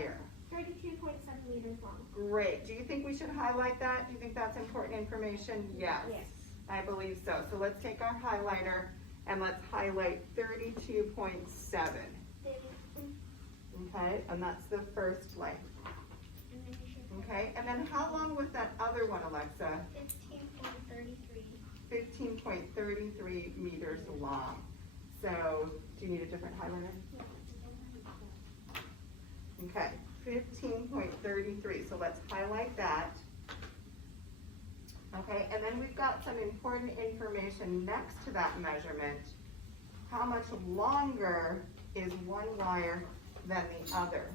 32.7 meters long. Great. Do you think we should highlight that? Do you think that's important information? Yes. Yes. I believe so. So let's take our highlighter and let's highlight 32.7. Okay, and that's the first length. Okay, and then how long was that other one, Alexa? 15.33. 15.33 meters long. So, do you need a different highlighter? Okay, 15.33. So let's highlight that. Okay, and then we've got some important information next to that measurement. How much longer is one wire than the other?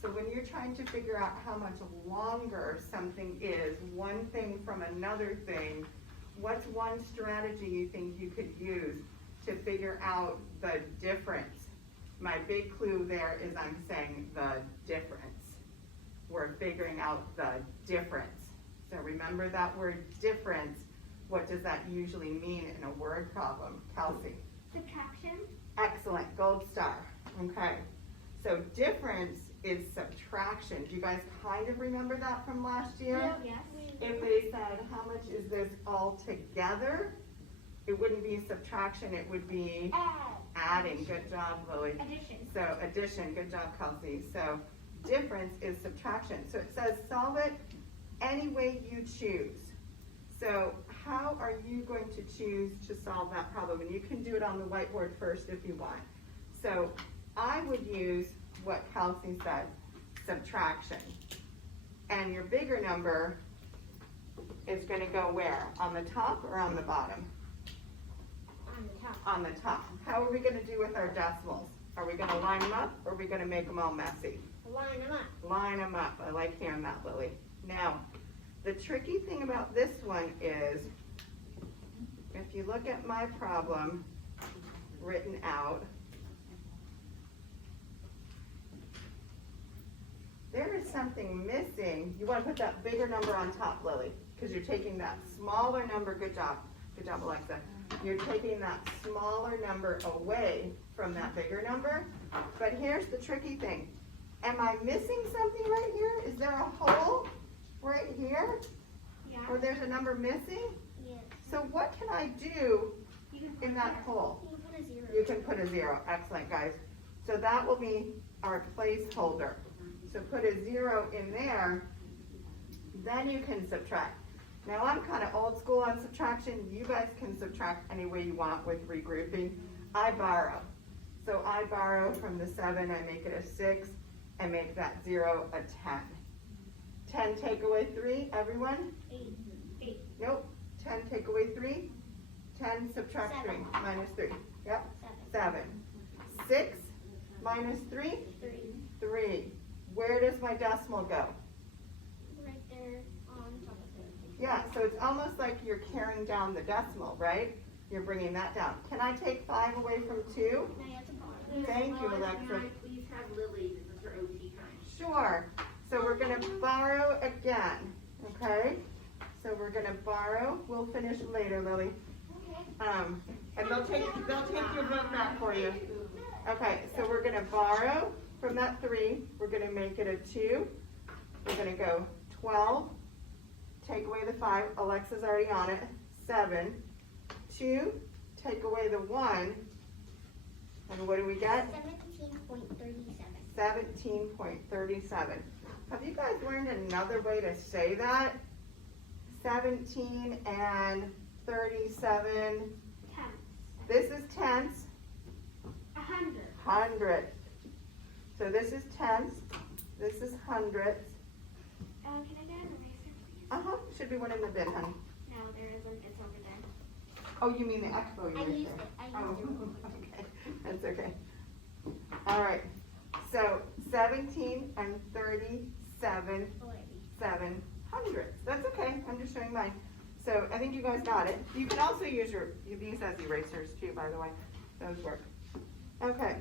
So when you're trying to figure out how much longer something is, one thing from another thing, what's one strategy you think you could use to figure out the difference? My big clue there is I'm saying the difference. We're figuring out the difference. So remember that word difference. What does that usually mean in a word problem? Kelsey? Subtraction. Excellent, gold star. Okay, so difference is subtraction. Do you guys kind of remember that from last year? Yes. If they said, how much is this all together? It wouldn't be subtraction, it would be adding. Good job, Lily. Addition. So addition, good job, Kelsey. So difference is subtraction. So it says solve it any way you choose. So how are you going to choose to solve that problem? And you can do it on the whiteboard first if you want. So I would use what Kelsey said, subtraction. And your bigger number is going to go where? On the top or on the bottom? On the top. On the top. How are we going to do with our decimals? Are we going to line them up or are we going to make them all messy? Line them up. Line them up. I like hearing that, Lily. Now, the tricky thing about this one is, if you look at my problem written out, there is something missing. You want to put that bigger number on top, Lily, because you're taking that smaller number. Good job, Alexa. You're taking that smaller number away from that bigger number. But here's the tricky thing. Am I missing something right here? Is there a hole right here? Yeah. Or there's a number missing? Yes. So what can I do in that hole? You can put a 0. You can put a 0. Excellent, guys. So that will be our placeholder. So put a 0 in there, then you can subtract. Now I'm kind of old school on subtraction. You guys can subtract any way you want with regrouping. I borrow. So I borrow from the 7, I make it a 6, and make that 0 a 10. 10 take away 3, everyone? 8. Nope. 10 take away 3. 10 subtract 3, minus 3. Yep. 7. 6 minus 3? 3. Where does my decimal go? Right there on top of it. Yeah, so it's almost like you're carrying down the decimal, right? You're bringing that down. Can I take 5 away from 2? Now you have to borrow. Thank you, Alexa. Please have Lily, this is her OT time. Sure. So we're going to borrow again, okay? So we're going to borrow. We'll finish later, Lily. Okay. And they'll take your book back for you. Okay, so we're going to borrow from that 3. We're going to make it a 2. We're going to go 12. Take away the 5. Alexa's already on it. 7. 2. Take away the 1. And what do we get? 17.37. 17.37. Have you guys learned another way to say that? 17 and 37. Tenths. This is tenths. 100. 100. So this is tenths. This is hundredths. Can I get an eraser, please? Should be one in the bin, honey. No, there isn't. It's over there. Oh, you mean the expo I eraser? used it. I used it. Okay. That's okay. All right. So 17 and 37 7 hundredths. That's okay. I'm just showing mine. So I think you guys got it. You can also use these as erasers too, by the way. Those work. Okay.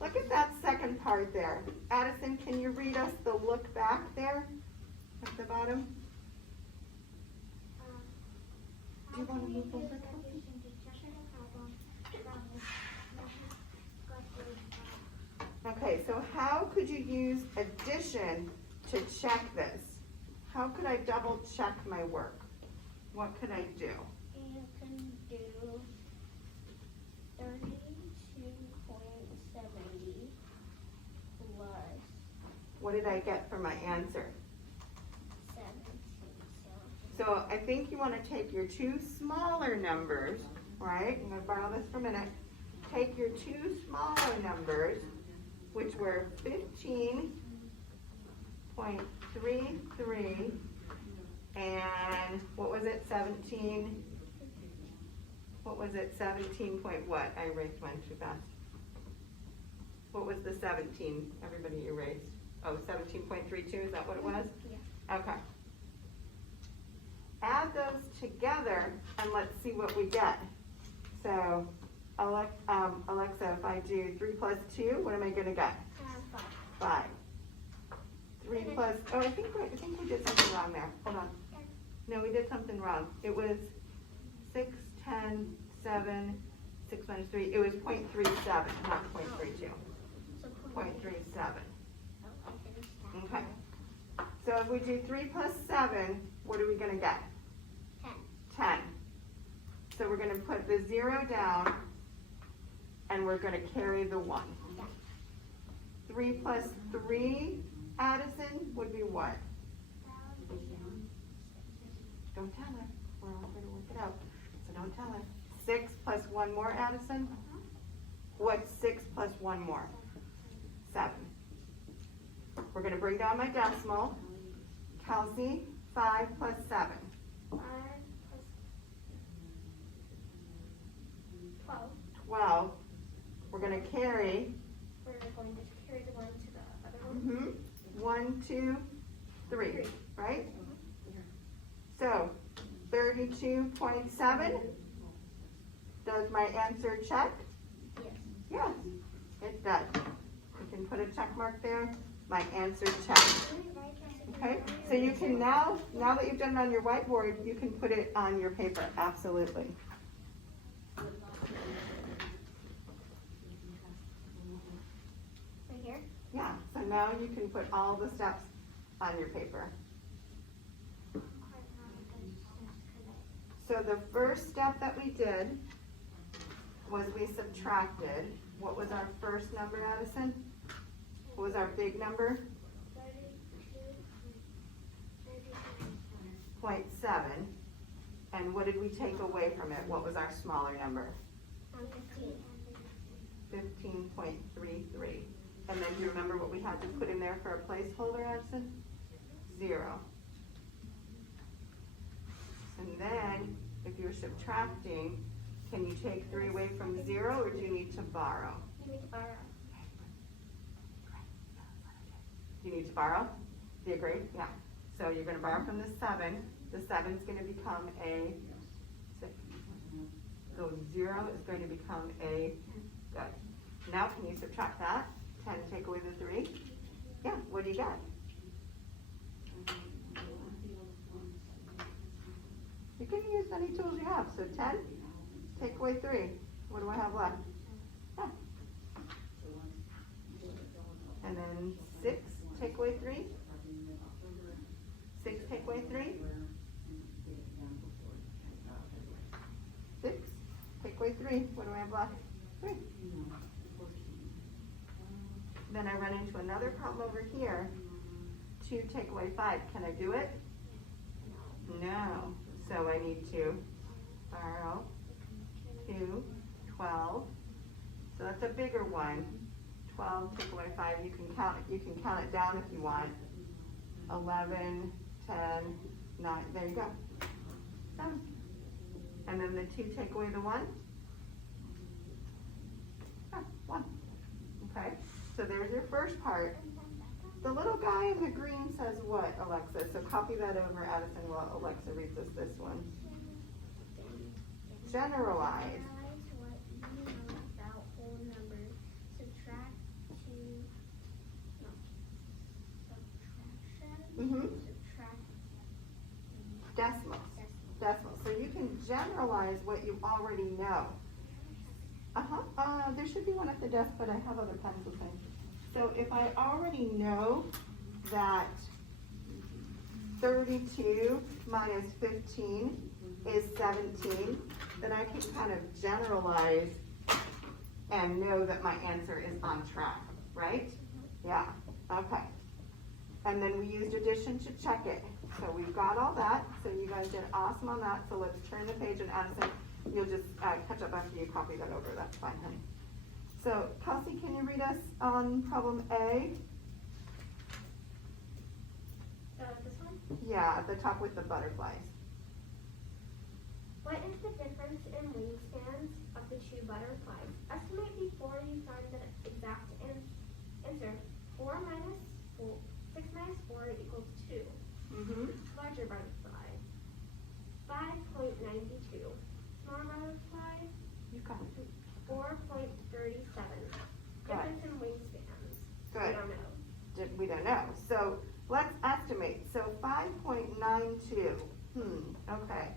Look at that second part there. Addison, can you read us the look back there at the bottom? Do you want to move over? Okay, Okay, so how could you use addition to check this? How could I double check my work? What could I do? You can do 32.70 plus What did I get for my answer? 17. So I think you want to take your two smaller numbers, right? I'm going to borrow this for a minute. Take your two smaller numbers, which were 15.33 and what was it, 17? What was it, 17 point what? I erased mine too fast. What was the 17? Everybody erased. Oh, 17.32, is that what it was? Yeah. Okay. Add those together and let's see what we get. So, Alexa, if I do 3 plus 2, what am I going to get? 5. 3 plus, oh, I think we did something wrong there. Hold on. No, we did something wrong. It was 6, 10, 7, 6 minus 3. It was 0.37, not 0.32. 0.37. Okay. So if we do 3 plus 7, what are we going to get? 10. So we're going to put the 0 down, and we're going to carry the 1. 3 plus 3, Addison, would be what? Don't tell her. We're all going to work it out. So don't tell her. 6 plus 1 more, Addison? What's 6 plus 1 more? 7. We're going to bring down my decimal. Kelsey, 5 plus 7. 5 plus 12. 12. We're going to carry. We're going to carry the 1 to the other one. 1, 2, 3, right? So, 32.7. Does my answer check? Yes. Yes, it does. You can put a check mark there. My answer checks. Okay, so you can now that you've done it on your whiteboard, you can put it on your paper, absolutely. Right here? Yeah, so now you can put all the steps on your paper. So the first step that we did was we subtracted. What was our first number, Addison? What was our big number? 0.7. And what did we take away from it? What was our smaller number? 15. 15.33. And then do you remember what we had to put in there for a placeholder, Addison? 0. And then, if you're subtracting, can you take 3 away from 0, or do you need to borrow? You need to borrow. Do you need to borrow? Do you agree? Yeah. So you're going to borrow from the 7. The 7 is going to become a 6. So 0 is going to become a good. Now can you subtract that? 10 take away the 3? Yeah, what do you get? You can use any tools you have. So 10, take away 3. What do I have left? Yeah. And then 6, take away 3. 6, take away 3. 6, take away 3. What do I have left? 3. Then I run into another problem over here. 2, take away 5. Can I do it? No. So I need to borrow 2, 12. So that's a bigger one. 12, take away 5. You can count it down if you want. 11, 10, 9. There you go. 7. And then the 2 take away the 1. 1. Okay. So there's your first part. The little guy in the green says what, Alexa? So copy that over, Addison, while Alexa reads us this one. Generalize. What you know about whole numbers. Subtract subtraction. Subtract Decimals. So you can generalize what you already know. There should be one at the desk, but I have other pens with me. So if I already know that 32 minus 15 is 17, then I can kind of generalize and know that my answer is on track, right? Yeah, okay. And then we used addition to check it. So we've got all that, so you guys did awesome on that. So let's turn the page, and Addison, you'll just catch up after you copy that over, that's fine, honey. So Kelsey, can you read us on problem A? This one? Yeah, at the top with the butterflies. What is the difference in wingspans of the two butterflies? Estimate before you find the exact answer. 6 minus 4 equals 2. Mm-hmm. Larger butterfly. 5.92. Smaller butterfly. You got it. 4.37. Difference in wingspans. Good. We don't know. We don't know. So let's estimate. So 5.92. Okay.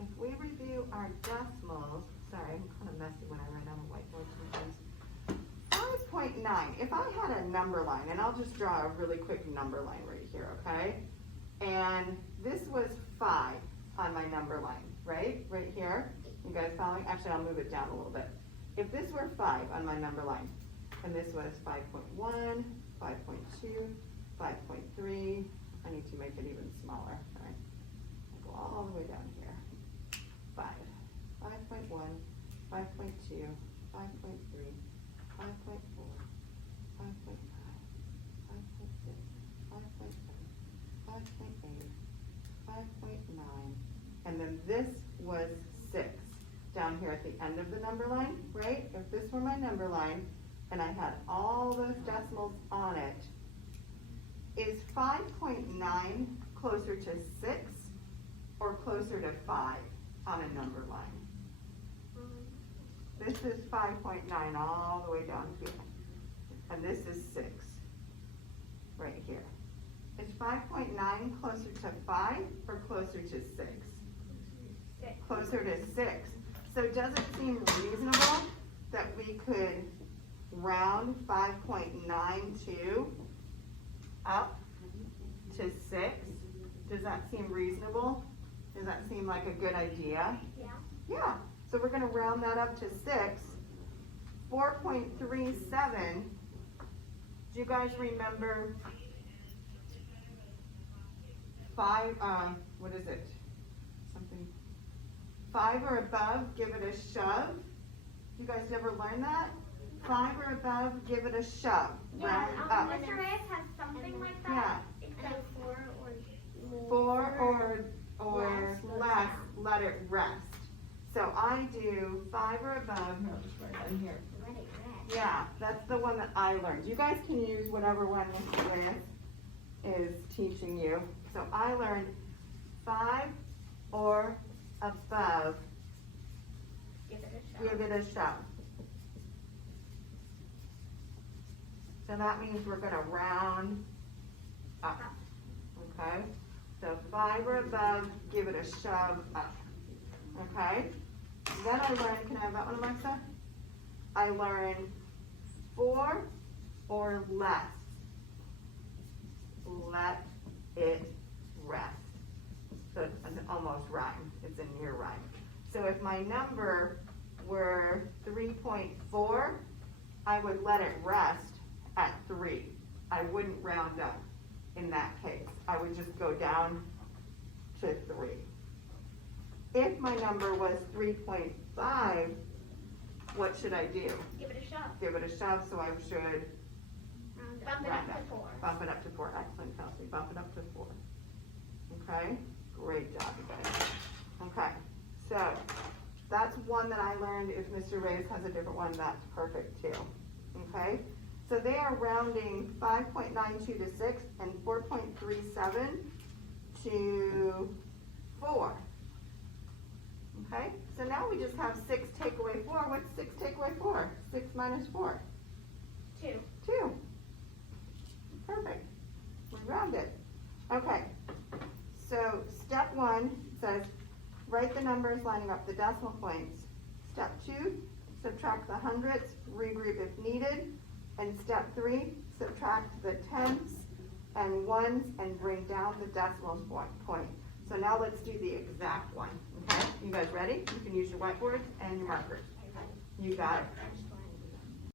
If we review our decimals, sorry, I'm kind of messy when I write on a whiteboard sometimes. 5.9. If I had a number line, and I'll just draw a really quick number line right here, okay? And this was 5 on my number line, right? Right here. You guys following? Actually, I'll move it down a little bit. If this were 5 on my number line, and this was 5.1, 5.2, 5.3, I need to make it even smaller, right? I'll go all the way down here. 5, 5.1, 5.2, 5.3, 5.4, 5.5, 5.6, 5.7, 5.8, 5.9, and then this was 6 down here at the end of the number line, right? If this were my number line and I had all those decimals on it, is 5.9 closer to 6 or closer to 5 on a number line? This is 5.9 all the way down here, and this is 6 right here. Is 5.9 closer to 5 or closer to 6? 6. Closer to 6. So does it seem reasonable that we could round 5.92 up to 6? Does that seem reasonable? Does that seem like a good idea? Yeah. Yeah. So we're going to round that up to 6. 4.37. Do you guys remember 5, what is it? Something. 5 or above, give it a shove. You guys ever learn that? 5 or above, give it a shove. Round up. Mr. Reyes has something like Yeah. that. It's like 4 or 4 or less, let it rest. So I do 5 or above, I'll just write that in here. Let it rest. Yeah, that's the one that I learned. You guys can use whatever one Mr. Reyes is teaching you. So I learned 5 or above, Give it a shot. give it a shove. So that means we're gonna round up, okay? So 5 or above, give it a shove up, okay? Then I learned, can I have that one, Alexa? I learned 4 or less, let it rest. So it's an almost rhyme, it's a near rhyme. So if my number were 3.4, I would let it rest at 3. I wouldn't round up in that case. I would just go down to 3. If my number was 3.5, what should I do? Give it a shot. Give it a shove, so I should Bump it up to 4. bump it up to 4. Excellent, Kelsey. Bump it up to 4. Okay? Great job, you guys. Okay, so that's one that I learned. If Mr. Reyes has a different one, that's perfect too. Okay? So they are rounding 5.92 to 6 and 4.37 to 4. Okay? So now we just have 6 take away 4. What's 6 take away 4? 6 minus 4. 2. 2. Perfect. We round it. Okay. So step 1 says write the numbers lining up the decimal points. Step 2, subtract the hundredths, regroup if needed. And step 3, subtract the tenths and ones, and bring down the decimal point. So now let's do the exact one, okay? You guys ready? You can use your whiteboards and your markers. You got it.